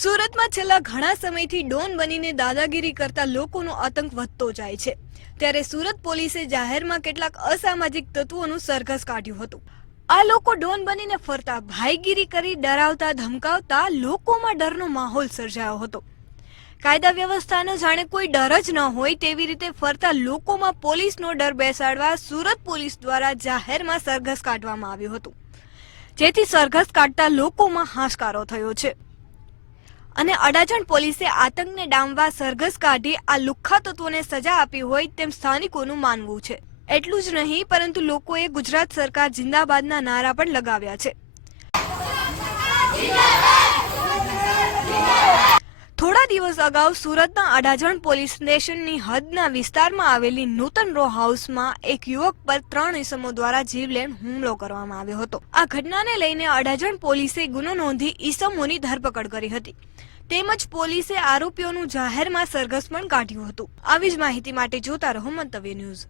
સુરતમાં છેલ્લા ઘણા સમયથી ડોન બનીને દાદાગીરી કરતા લોકોનો આતંક વધતો જાય છે। ત્યારે સુરત પોલીસે જાહેરમાં કેટલાક અસામાજિક તત્વોનું સરઘસ કાઢ્યું હતું। આ લોકો ડોન બનીને ફરતા ભાઈગીરી કરી ડરાવતા ધમકાવતા લોકોમાં ડરનો માહોલ સર્જાયો હતો। કાયદા વ્યવસ્થાનો જાણે કોઈ ડર જ ન હોય તેવી રીતે ફરતા લોકોમાં પોલીસનો ડર બેસાડવા સુરત પોલીસ દ્વારા જાહેરમાં સરઘસ કાઢવામાં આવ્યું હતું, જેથી સરઘસ કાઢતા લોકોમાં હાશકારો થયો છે અને અડાજણ પોલીસે આતંકને ડામવા સરઘસ કાઢી આ લુખ્ખા તત્વોને સજા આપી હોય તેમ સ્થાનિકોનું માનવું છે। એટલું જ નહીં પરંતુ લોકોએ ગુજરાત સરકાર જિંદાબાદના નારા પણ લગાવ્યા છે। થોડા દિવસ અગાઉ સુરતના અડાજણ પોલીસ સ્ટેશનની હદના વિસ્તારમાં આવેલી નૂતન રો હાઉસમાં એક યુવક પર 3 ઇસમો દ્વારા જીવલેણ હુમલો કરવામાં આવ્યો હતો। આ ઘટનાને લઈને અડાજણ પોલીસે ગુનો નોંધી ઇસમોની ધરપકડ કરી હતી, તેમજ પોલીસે આરોપીઓનું જાહેરમાં સરઘસ પણ કાઢ્યું હતું। આવી જ માહિતી માટે જોતા રહો મંતવ્ય ન્યૂઝ।